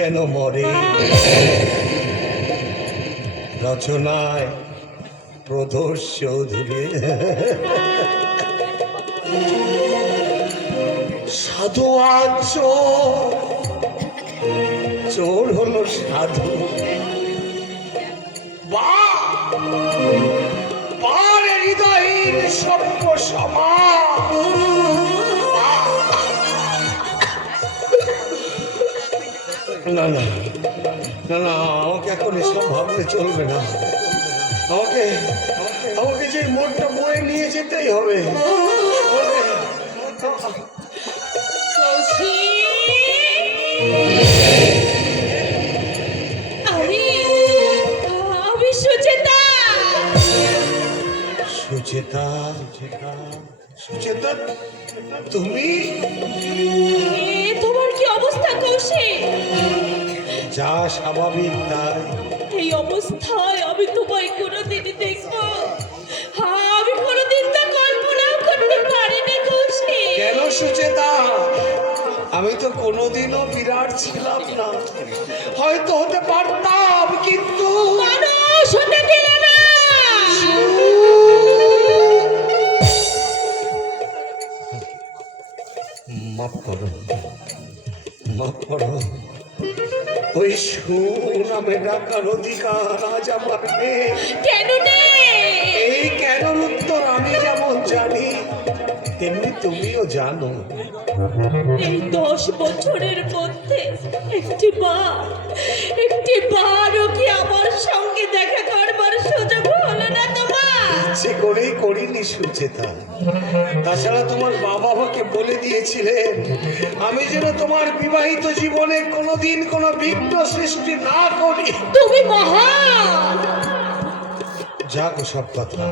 কেন মরে। রচনায় প্রদোষ চৌধুরী। সাধু আজ চোর হলো সাধু। হৃদয়ের সভ্য সমাজ। না না না না, আমাকে এখন এসব ভাবলে চলবে না। আমাকে আমাকে যে মনটা বয়ে নিয়ে যেতেই হবে। সুচেতা, সুচেতা তুমি? তোমার কি অবস্থা কৌশিক? যা স্বাভাবিক তাই। এই অবস্থায় আমি তোমায় কোনোদিন দেখবো? আমি কোনোদিন তা কল্পনাও করতে পারিনি কৌশিক। কেন সুচেতা? আমি তো কোনোদিনও বিরাট ছিলাম না। হয়তো হতে পারতাম, কিন্তু মানুষ হতে দিল না। মাফ করো, মাফ করো। ওই সুনামে ডাকার অধিকার আজ আমার নেই। কেন নেই? এই কেনর উত্তর আমি যেমন জানি তেমনি তুমিও জানো। এই 10 বছরের মধ্যে একটি বারও কি আমার সঙ্গে দেখা করবার সুযোগ হলো না তোমার? ইচ্ছে করেই করিনি সুচেতা। তাছাড়া তোমার বাবা আমাকে বলে দিয়েছিলেন আমি যেন তোমার বিবাহিত জীবনে কোনোদিন কোনো বিঘ্ন সৃষ্টি না করি। তুমি মহান। যাক সব কথা।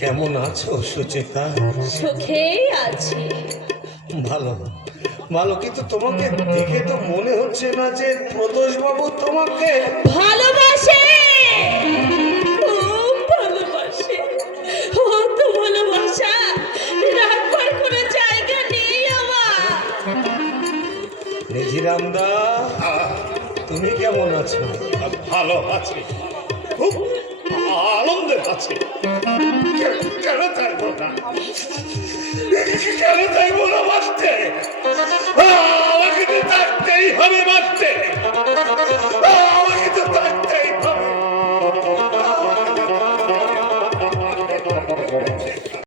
কেমন আছো সুচেতা? সুখেই আছি। ভালো ভালো, কিন্তু তোমাকে দেখে তো মনে হচ্ছে না যে প্রদোষ বাবু তোমাকে ভালোবাসে। খুব ভালোবাসে। অত ভালোবাসা রাখবার কোনো জায়গা নেই আমার। নিধিরামদা, তুমি কেমন আছো? ভালো আছে, খুব আনন্দে আছে। কেন চাইবো না? কেন চাইবো না বাঁচতে? আমাকে তো থাকতেই হবে বাঁচতে। আমাকে তো থাকতেই হবে।